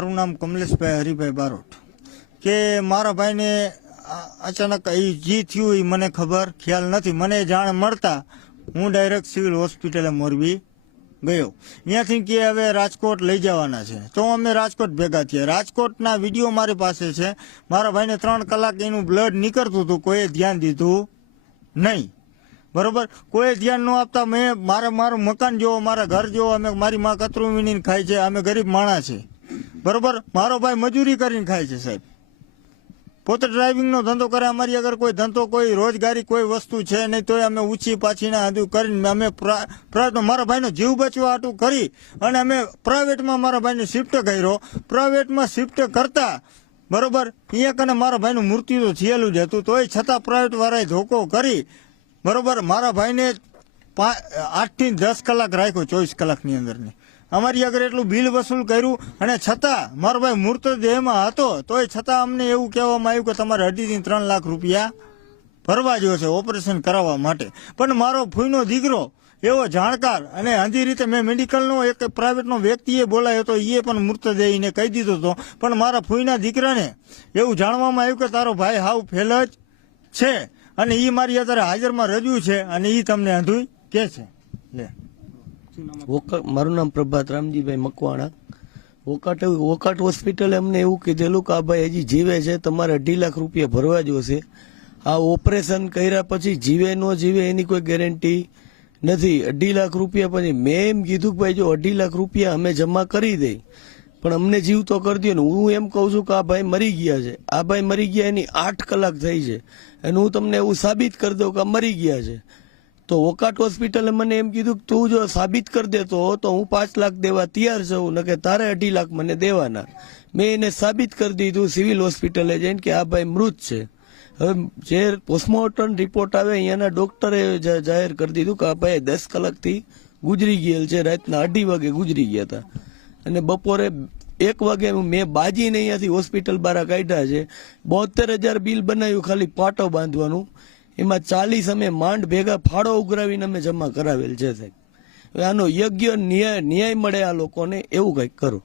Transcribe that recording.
મારું નામ કમલેશભાઈ હરિભાઈ બારોટ. કે મારા ભાઈને અચાનક એ જી થયું એ મને ખબર, ખ્યાલ નથી. મને જાણ મળતા હું ડાયરેક્ટ સિવિલ હોસ્પિટલે મોરબી ગયો. ત્યાંથી કે હવે રાજકોટ લઈ જવાના છે. તો અમે રાજકોટ ભેગા થયા. રાજકોટના વીડિયો મારી પાસે છે. મારા ભાઈને ત્રણ કલાક એનું બ્લડ નીકળતું હતું. કોઈએ ધ્યાન દીધું નહીં. બરોબર? કોઈ ધ્યાન ન આપતા મેં મારે મારું મકાન જોવો, મારા ઘર જોવો, અમે મારી માં કતરું વીણીને ખાય છે. અમે ગરીબ માણસ છે. બરોબર? મારો ભાઈ મજૂરી કરીને ખાય છે સાહેબ. પોતે ડ્રાઇવિંગનો ધંધો કરે, અમારી અગર કોઈ ધંધો, કોઈ રોજગારી, કોઈ વસ્તુ છે નહીં, તોય અમે ઊંચી પાછીના આદુ કરીને અમે પ્રા- પ્રયત્ન, મારા ભાઈનો જીવ બચવા આટું કરી અને અમે પ્રાઇવેટમાં મારા ભાઈને શિફ્ટ કર્યો. પ્રાઇવેટમાં શિફ્ટ કરતા, બરોબર? એક અને મારા ભાઈનું મૃત્યુ તો થયેલું જ હતું, તોય છતાં પ્રાઇવેટવાળાએ ધોકો કરી. બરોબર? મારા ભાઈને આઠથી દસ કલાક રાખ્યો ચોવીસ કલાકની અંદરની. અમારી આગળ એટલું બિલ વસૂલ કર્યું અને છતાં મારો ભાઈ મૃતદેહમાં હતો, તોય છતાં અમને એવું કહેવામાં આવ્યું કે તમારે અઢીથી ત્રણ લાખ રૂપિયા ભરવા જો છે ઓપરેશન કરાવવા માટે. પણ મારો ફૂઈનો દીકરો એવો જાણકાર અને આંધી રીતે મેં મેડિકલનો એક પ્રાઇવેટનો વ્યક્તિએ બોલાયો હતો એ પણ મૃતદેહીને કહી દીધો હતો. પણ મારા ફૂઈના દીકરાને એવું જાણવામાં આવ્યું કે તારો ભાઈ હાવ ફેલ જ છે અને એ મારી અત્યારે હાજરમાં રજૂ છે અને એ તમને અંધુય કે છે. લે. વોકા મારું નામ પ્રભાત રામજીભાઈ મકવાણા. વોકાટ વોકાટ હોસ્પિટલે અમને એવું કીધેલું કે આ ભાઈ હજી જીવે છે તમારે અઢી લાખ રૂપિયા ભરવા જોશે. આ ઓપરેશન કર્યા પછી જીવે ન જીવે એની કોઈ ગેરંટી નથી. અઢી લાખ રૂપિયા પછી મેં એમ કીધું કે ભાઈ જો અઢી લાખ રૂપિયા અમે જમા કરી દઈ પણ અમને જીવ તો કરી દો ને. હું એમ કહું છું કે આ ભાઈ મરી ગયા છે. આ ભાઈ મરી ગયા એની આઠ કલાક થઈ છે. અને હું તમને એવું સાબિત કરી દઉં કે આ મરી ગયા છે. તો વોકાટ હોસ્પિટલે મને એમ કીધું કે તું જો સાબિત કરી દેતો તો હું પાંચ લાખ દેવા તૈયાર છું ને કે તારે અઢી લાખ મને દેવાના. મેં એને સાબિત કરી દીધું સિવિલ હોસ્પિટલે જઈને કે આ ભાઈ મૃત છે. હવે જે પોસ્ટમોર્ટમ રિપોર્ટ આવે અહીંયાના ડોક્ટરે જાહેર કરી દીધું કે આ ભાઈ દસ કલાકથી ગુજરી ગયેલ છે, રાતના અઢી વાગે ગુજરી ગયા હતા. અને બપોરે એક વાગે મેં બાજીને અહીંયાથી હોસ્પિટલ બહાર કાઢ્યા છે. બોતેર હજાર બિલ બનાવ્યું, ખાલી પાટો બાંધવાનું. એમાં ચાલીસ અમે માંડ ભેગા ફાળો ઉઘરાવીને અમે જમા કરાવેલ છે સાહેબ. હવે આનો યોગ્ય ન્યાય ન્યાય મળે આ લોકોને એવું કંઈક કરો.